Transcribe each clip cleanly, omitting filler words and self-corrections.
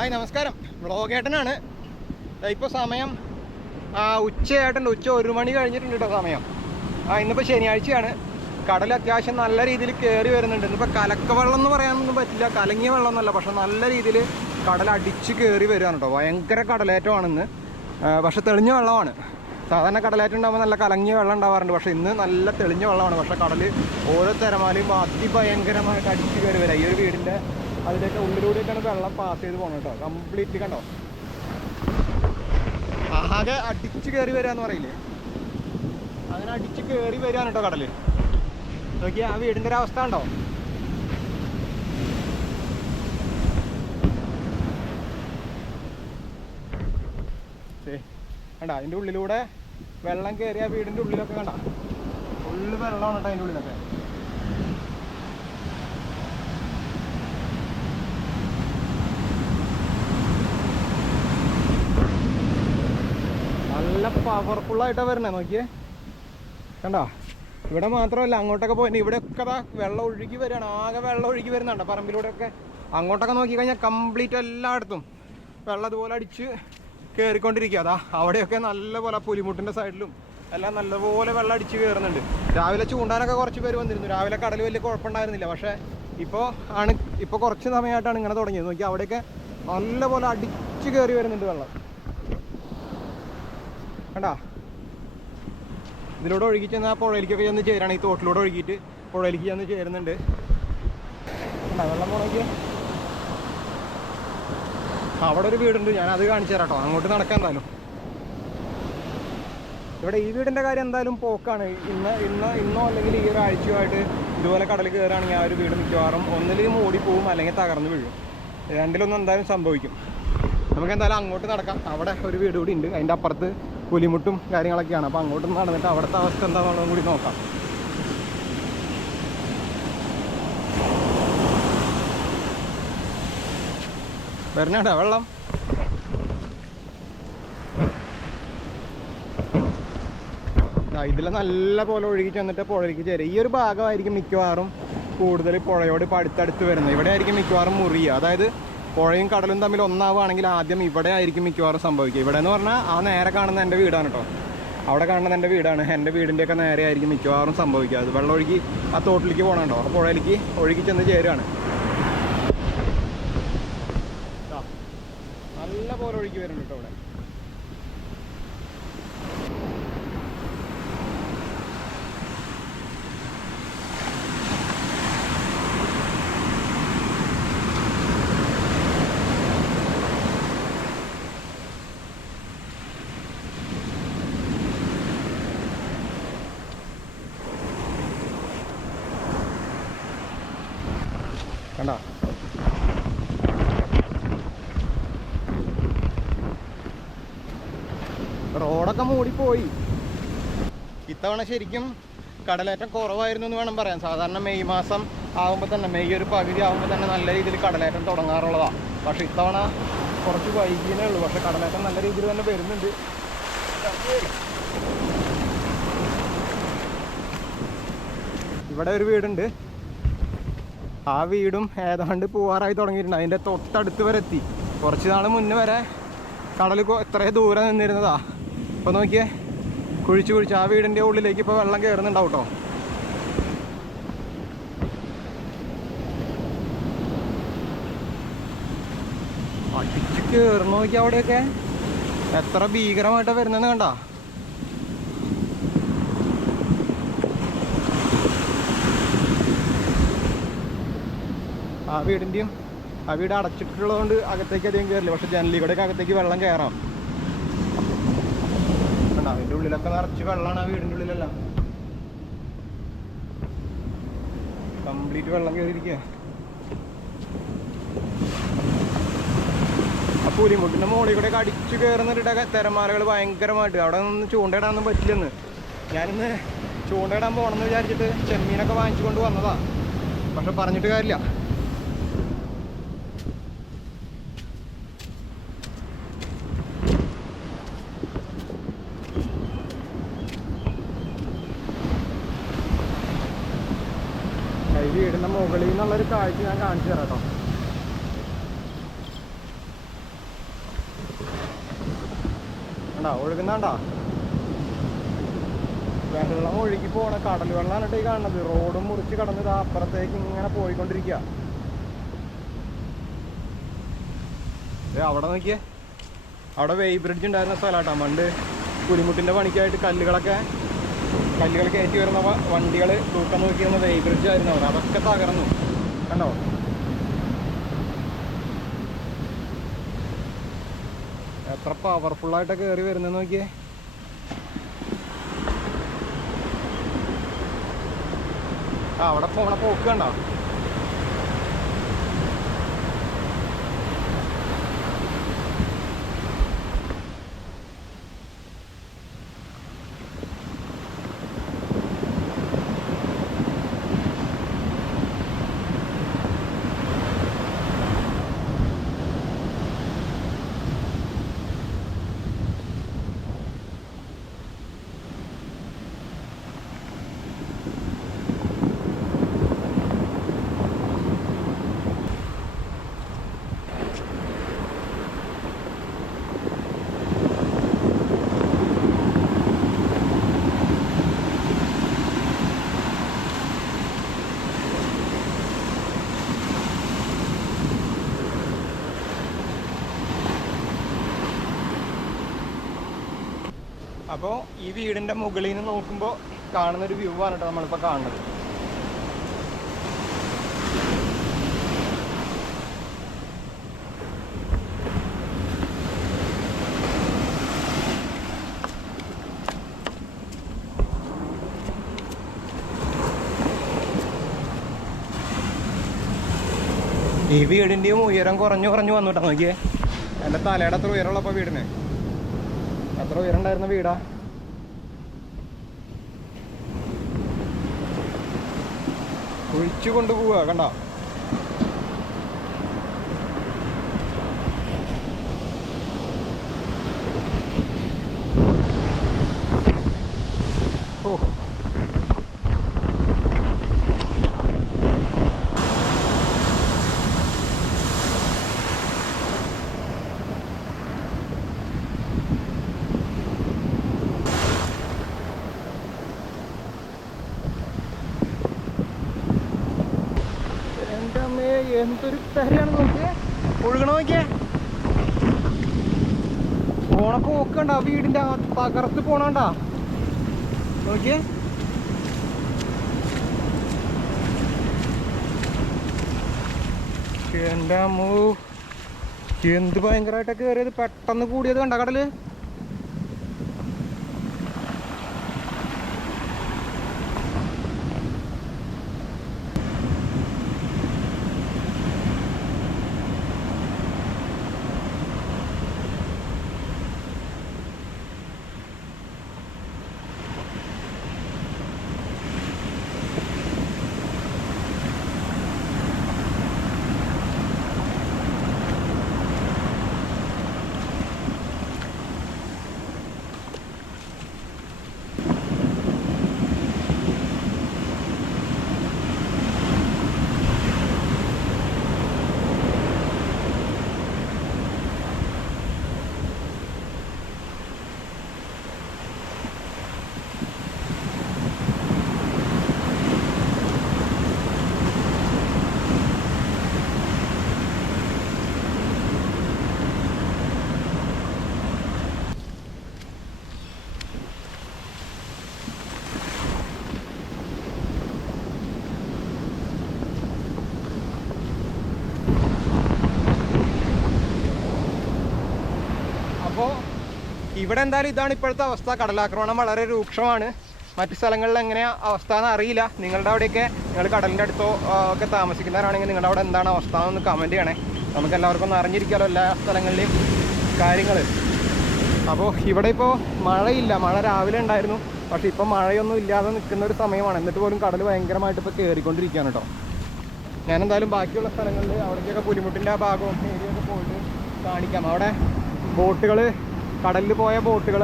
Hi നമസ്കാരം, വ്ളോഗേട്ടനാണ്. ഇപ്പോൾ സമയം ഉച്ചയായിട്ടുണ്ട്. ഉച്ച 1 മണി കഴിഞ്ഞിട്ടുണ്ട് കേട്ടോ സമയം. ഇന്നിപ്പോൾ ശനിയാഴ്ചയാണ്. കടൽ അത്യാവശ്യം നല്ല രീതിയിൽ കയറി വരുന്നുണ്ട്. ഇന്നിപ്പോൾ കലക്കവെള്ളം എന്ന് പറയാനൊന്നും പറ്റില്ല, കലങ്ങിയ വെള്ളം എന്നല്ല, പക്ഷെ നല്ല രീതിയിൽ കടൽ അടിച്ച് കയറി വരികയാണ് കേട്ടോ. ഭയങ്കര കടലേറ്റമാണിന്ന്. പക്ഷെ തെളിഞ്ഞ വെള്ളമാണ്. സാധാരണ കടലേറ്റം ഉണ്ടാകുമ്പോൾ നല്ല കലങ്ങിയ വെള്ളം ഉണ്ടാവാറുണ്ട്, പക്ഷേ ഇന്ന് നല്ല തെളിഞ്ഞ വെള്ളമാണ്. പക്ഷേ കടൽ ഓരോ തിരമാലയും അതിഭയങ്കരമായിട്ട് അടിച്ച് കയറി വരിക. ഈ ഒരു വീടിൻ്റെ അതിലേക്ക് ഉള്ളിലൂടെയൊക്കെയാണ് വെള്ളം പാസ് ചെയ്ത് പോകണം കേട്ടോ. കംപ്ലീറ്റ്ലി കണ്ടോ, ആകെ അടിച്ച് കയറി വരിക എന്ന് പറയില്ലേ, അങ്ങനെ അടിച്ച് കയറി വരികയാണ് കേട്ടോ കടൽ. നോക്കി ആ വീടിൻ്റെ ഒരു അവസ്ഥ ഉണ്ടോ. കണ്ട അതിൻ്റെ ഉള്ളിലൂടെ വെള്ളം കയറി ആ വീടിൻ്റെ ഉള്ളിലൊക്കെ കണ്ട ഫുള്ള് വെള്ളമാണ് കേട്ടോ അതിൻ്റെ ഉള്ളിലൊക്കെ. നല്ല പവർഫുള്ളായിട്ടാണ് വരണേ. നോക്കിയേ കണ്ടോ, ഇവിടെ മാത്രമല്ല അങ്ങോട്ടൊക്കെ പോയിട്ട് ഇവിടെയൊക്കെ വെള്ളം ഒഴുകി വരികയാണ്. ആകെ വെള്ളം ഒഴുകി വരുന്നുണ്ട് പറമ്പിലൂടെയൊക്കെ. അങ്ങോട്ടൊക്കെ നോക്കിക്കഴിഞ്ഞാൽ കംപ്ലീറ്റ് എല്ലായിടത്തും വെള്ളം അതുപോലെ അടിച്ച് കയറിക്കൊണ്ടിരിക്കുക. അതാ അവിടെയൊക്കെ നല്ലപോലെ പുലിമുട്ടിൻ്റെ സൈഡിലും എല്ലാം നല്ലപോലെ വെള്ളം അടിച്ച് കയറുന്നുണ്ട്. രാവിലെ ചൂണ്ടാനൊക്കെ കുറച്ച് പേര് വന്നിരുന്നു. രാവിലെ കടൽ വലിയ കുഴപ്പമുണ്ടായിരുന്നില്ല, പക്ഷേ ഇപ്പോൾ കുറച്ച് സമയമായിട്ടാണ് ഇങ്ങനെ തുടങ്ങിയത്. നോക്കി അവിടെയൊക്കെ നല്ലപോലെ അടിച്ച് കയറി വരുന്നുണ്ട് വെള്ളം. കണ്ടാ ഇതിലൂടെ ഒഴുകി ചെന്ന് ആ പുഴയിലേക്കൊക്കെ ചെന്ന് ചേരാണ്. ഈ തോട്ടിലൂടെ ഒഴുകിയിട്ട് പുഴയിലേക്ക് ചെന്ന് ചേരുന്നുണ്ട്. കണ്ടാ വെള്ളം പോണെങ്കിൽ അവിടെ ഒരു വീടുണ്ട്, ഞാൻ അത് കാണിച്ചു തരാം കേട്ടോ. അങ്ങോട്ട് നടക്കാൻ എന്തായാലും ഇവിടെ ഈ വീടിൻ്റെ കാര്യം എന്തായാലും പോക്കാണ്. ഇന്നോ അല്ലെങ്കിൽ ഈ ഒരാഴ്ചയുമായിട്ട് ഇതുപോലെ കടൽ കയറുകയാണെങ്കിൽ ആ ഒരു വീട് മിക്കവാറും ഒന്നിലേക്ക് മൂടിപ്പോവും അല്ലെങ്കിൽ തകർന്ന് വീഴും. രണ്ടിലൊന്നും എന്തായാലും സംഭവിക്കും. നമുക്ക് എന്തായാലും അങ്ങോട്ട് നടക്കാം. അവിടെ ഒരു വീട് കൂടി ഉണ്ട്, അതിൻ്റെ അപ്പുറത്ത് പുലിമുട്ടും കാര്യങ്ങളൊക്കെയാണ്. അപ്പോൾ അങ്ങോട്ടൊന്ന് നടന്നിട്ട് അവിടുത്തെ അവസ്ഥ എന്താണെന്നുള്ളതും കൂടി നോക്കാം. വരണേടാ വെള്ളം. ഇതിൽ നല്ല പോലെ ഒഴുകി ചെന്നിട്ട് പുഴയിലേക്ക് ചേരും. ഈ ഒരു ഭാഗമായിരിക്കും മിക്കവാറും കൂടുതൽ പുഴയോട് ഇപ്പോൾ അടുത്തടുത്ത് വരുന്നത്. ഇവിടെ ആയിരിക്കും മിക്കവാറും മുറിയുക. അതായത് പുഴയും കടലും തമ്മിൽ ഒന്നാവുകയാണെങ്കിൽ ആദ്യം ഇവിടെ ആയിരിക്കും മിക്കവാറും സംഭവിക്കുക. ഇവിടെ എന്ന് പറഞ്ഞാൽ ആ നേരെ കാണുന്ന എൻ്റെ വീടാണ് കേട്ടോ. അവിടെ കാണുന്നത് എൻ്റെ വീടാണ്. എൻ്റെ വീടിൻ്റെയൊക്കെ നേരെ ആയിരിക്കും മിക്കവാറും സംഭവിക്കുക. അത് വെള്ളം ഒഴുകി ആ തോട്ടിലേക്ക് പോകണുണ്ടോ, ആ പുഴയിലേക്ക് ഒഴുകി ചെന്ന് ചേരുകയാണ്. നല്ല പോലെ ഒഴുകി വരുന്നുണ്ട് കേട്ടോ ഇവിടെ. കണ്ടോ റോഡൊക്കെ മൂടിപ്പോയി. ഇത്തവണ ശരിക്കും കടലേറ്റം കുറവായിരുന്നു എന്ന് വേണം പറയാൻ. സാധാരണ മെയ് മാസം ആകുമ്പോൾ തന്നെ, മെയ് ഒരു പകുതി ആകുമ്പോൾ തന്നെ നല്ല രീതിയിൽ കടലേറ്റം തുടങ്ങാറുള്ളതാണ്. പക്ഷെ ഇത്തവണ കുറച്ച് വൈകിയേ ഉള്ളൂ. പക്ഷെ കടലേറ്റം നല്ല രീതിയിൽ തന്നെ വരുന്നുണ്ട്. ഇവിടെ ഒരു വീടുണ്ട്, ആ വീടും ഏതാണ്ട് പോവാറായി തുടങ്ങിയിട്ടുണ്ട്. അതിൻ്റെ തൊട്ടടുത്ത് വരെ എത്തി. കുറച്ച് നാൾ മുന്നേ വരെ കടൽ എത്രയോ ദൂരം നിന്നിരുന്നതാ. ഇപ്പോൾ നോക്കിയേ, കുഴിച്ച് ആ വീടിൻ്റെ ഉള്ളിലേക്ക് ഇപ്പോൾ വെള്ളം കയറുന്നുണ്ടാവും കേട്ടോ. അടിച്ച് കയറുന്ന നോക്കി അവിടെയൊക്കെ എത്ര ഭീകരമായിട്ടാണ് വരുന്നതെന്ന് കണ്ട. ആ വീട് അടച്ചിട്ടുള്ളതുകൊണ്ട് അകത്തേക്ക് അധികം കയറില്ല. പക്ഷെ ജനലിലൂടെയൊക്കെ അകത്തേക്ക് വെള്ളം കയറാം. കണ്ടോ അതിൻ്റെ ഉള്ളിലൊക്കെ നിറച്ച് വെള്ളമാണ്. ആ വീടിൻ്റെ ഉള്ളിലെല്ലാം കംപ്ലീറ്റ് വെള്ളം കയറിയിരിക്കുക. ആ പുലിമുട്ടിൻ്റെ മുകളിൽ കൂടെ അടിച്ചു കയറുന്നിട്ട് തിരമാലകൾ ഭയങ്കരമായിട്ട്. അവിടെ നിന്ന് ചൂണ്ടയിടാനൊന്നും പറ്റില്ലെന്ന്. ഞാനിന്ന് ചൂണ്ടയിടാൻ പോകണമെന്ന് വിചാരിച്ചിട്ട് ചെമ്മീനൊക്കെ വാങ്ങിച്ചു കൊണ്ട് വന്നതാ. പക്ഷെ പറഞ്ഞിട്ട് കാര്യമില്ല. വീടിൻ്റെ മുകളിൽ നിന്നുള്ളൊരു കാഴ്ച ഞാൻ കാണിച്ചു തരാം കേട്ടോ. കണ്ടാ ഒഴുകുന്നാണ്ടാ. വെള്ളം ഒഴുകി പോണ കടൽ വെള്ളമാണ് കേട്ടോ ഈ കാണുന്നത്. റോഡും മുറിച്ച് കടന്നത് അപ്പുറത്തേക്ക് ഇങ്ങനെ പോയിക്കൊണ്ടിരിക്കുക. അവിടെ നോക്കിയേ, അവിടെ വെയ് ബ്രിഡ്ജ് ഉണ്ടായിരുന്ന സ്ഥലമാട്ടോ. പണ്ട് പുലിമുട്ടിൻ്റെ പണിക്കായിട്ട് കല്ലുകൾ കയറ്റി വരുന്ന വണ്ടികൾ തൂക്കം നോക്കിയിരുന്ന വെയ് ബ്രിഡ്ജ് ആയിരുന്നു അവിടെ. അതൊക്കെ തകർന്നു കണ്ടോ. എത്ര പവർഫുള്ളായിട്ടൊക്കെ കയറി വരുന്നത് നോക്കിയേ. അവിടെ പോണ പോക്ക് കണ്ടോ. അപ്പോൾ ഈ വീടിൻ്റെ മുകളിൽ നിന്ന് നോക്കുമ്പോൾ കാണുന്നൊരു വ്യൂ ആണ് കേട്ടോ നമ്മളിപ്പോൾ കാണുന്നത്. ഈ വീടിൻ്റെയും ഉയരം കുറഞ്ഞു വന്നിട്ടാ നോക്കിയേ. എൻ്റെ തലയുടെ അത്ര ഉയരമുള്ളപ്പോൾ വീടിന് അത്ര ഉയരം ഉണ്ടായിരുന്ന വീടാ. ഒഴിച്ചു കൊണ്ടുപോവുക കണ്ടോ. ഓ എന്തൊരു തരയാണ് നോക്കിയേ. ഒഴുകണ നോക്കിയേ. പോണ പോക്കണ്ട വീടിന്റെ തകർത്ത് പോണണ്ട നോക്കിയേ. എൻ്റെ അമ്മോ എന്ത് ഭയങ്കരമായിട്ടൊക്കെ കയറിയത്. പെട്ടെന്ന് കൂടിയത് കണ്ട കടല്. അപ്പോൾ ഇവിടെ എന്തായാലും ഇതാണ് ഇപ്പോഴത്തെ അവസ്ഥ. കടലാക്രമണം വളരെ രൂക്ഷമാണ്. മറ്റു സ്ഥലങ്ങളിൽ എങ്ങനെയാണ് അവസ്ഥ എന്ന് അറിയില്ല. നിങ്ങളുടെ അവിടെയൊക്കെ നിങ്ങൾ കടലിൻ്റെ അടുത്തോ ഒക്കെ താമസിക്കുന്നവരാണെങ്കിൽ നിങ്ങളുടെ അവിടെ എന്താണ് അവസ്ഥ എന്ന് കമൻറ്റ് ചെയ്യണേ. നമുക്ക് എല്ലാവർക്കും ഒന്ന് അറിഞ്ഞിരിക്കാമല്ലോ എല്ലാ സ്ഥലങ്ങളിലെയും കാര്യങ്ങൾ. അപ്പോൾ ഇവിടെ ഇപ്പോൾ മഴയില്ല. മഴ രാവിലെ ഉണ്ടായിരുന്നു, പക്ഷേ ഇപ്പം മഴയൊന്നും ഇല്ലാതെ നിൽക്കുന്ന ഒരു സമയമാണ്. എന്നിട്ട് പോലും കടൽ ഭയങ്കരമായിട്ട് ഇപ്പോൾ കയറിക്കൊണ്ടിരിക്കുകയാണ് കേട്ടോ. ഞാനെന്തായാലും ബാക്കിയുള്ള സ്ഥലങ്ങളിൽ അവിടേക്കൊക്കെ പുലിമുട്ടിൻ്റെ ആ ഭാഗവും ഏരിയയൊക്കെ പോയിട്ട് കാണിക്കാം. അവിടെ ബോട്ടുകൾ, കടലിൽ പോയ ബോട്ടുകൾ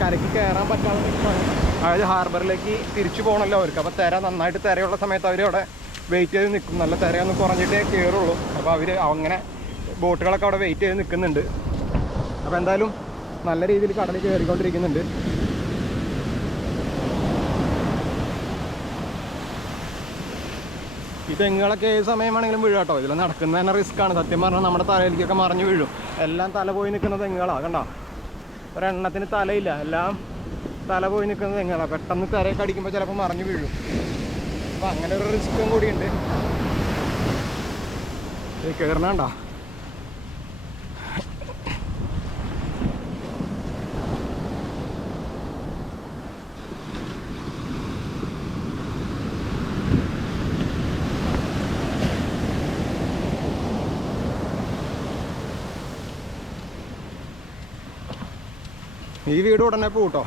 കരയ്ക്ക് കയറാൻ പറ്റാതെ നിൽക്കുകയാണ്. അതായത് ഹാർബറിലേക്ക് തിരിച്ചു പോകണമല്ലോ അവർക്ക്. അപ്പോൾ തിര നന്നായിട്ട് തിരയുള്ള സമയത്ത് അവർ അവിടെ വെയിറ്റ് ചെയ്ത് നിൽക്കും. നല്ല തിരയൊന്ന് കുറഞ്ഞിട്ടേ കയറുള്ളൂ. അപ്പോൾ അവർ അങ്ങനെ ബോട്ടുകളൊക്കെ അവിടെ വെയിറ്റ് ചെയ്ത് നിൽക്കുന്നുണ്ട്. അപ്പോൾ എന്തായാലും നല്ല രീതിയിൽ കടൽ കയറിക്കൊണ്ടിരിക്കുന്നുണ്ട്. ഈ തെങ്ങുകളൊക്കെ ഏത് സമയമാണെങ്കിലും വീഴും കേട്ടോ. ഇതിൽ നടക്കുന്നത് തന്നെ റിസ്ക്കാണ്. സത്യം പറഞ്ഞാൽ നമ്മുടെ തലയിലേക്കൊക്കെ മറിഞ്ഞ് വീഴും. എല്ലാം തല പോയി നിൽക്കുന്ന തെങ്ങുകളാണ്. കണ്ടോ, ഒരെണ്ണത്തിന് തലയില്ല, എല്ലാം തല പോയി നിൽക്കുന്ന തെങ്ങുകളാണ്. പെട്ടെന്ന് തലയൊക്കെ അടിക്കുമ്പോൾ ചിലപ്പോൾ മറിഞ്ഞ് വീഴും. അപ്പോൾ അങ്ങനെ ഒരു റിസ്ക്കും കൂടിയുണ്ട്. ഇത് കയറണണ്ടോ. ഈ വീട് ഉടനെ പോട്ടോ.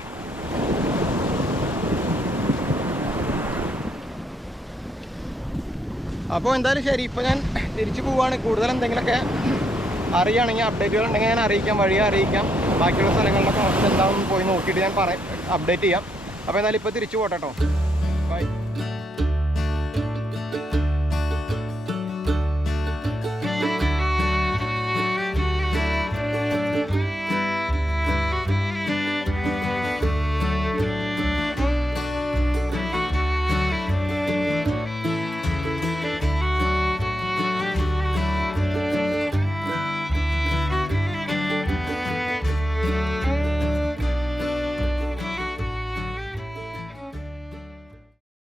അപ്പോൾ എന്തായാലും ശരി, ഇപ്പോൾ ഞാൻ തിരിച്ചു പോവുകയാണ്. കൂടുതൽ എന്തെങ്കിലുമൊക്കെ അറിയുകയാണെങ്കിൽ, അപ്ഡേറ്റുകൾ ഉണ്ടെങ്കിൽ ഞാൻ അറിയിക്കാം, വഴിയെ അറിയിക്കാം. ബാക്കിയുള്ള സ്ഥലങ്ങളിലൊക്കെ നമുക്ക് എന്താണെന്ന് പോയി നോക്കിയിട്ട് ഞാൻ അപ്ഡേറ്റ് ചെയ്യാം. അപ്പോൾ എന്തായാലും ഇപ്പോൾ തിരിച്ചു പോട്ടെ കേട്ടോ. ബൈ.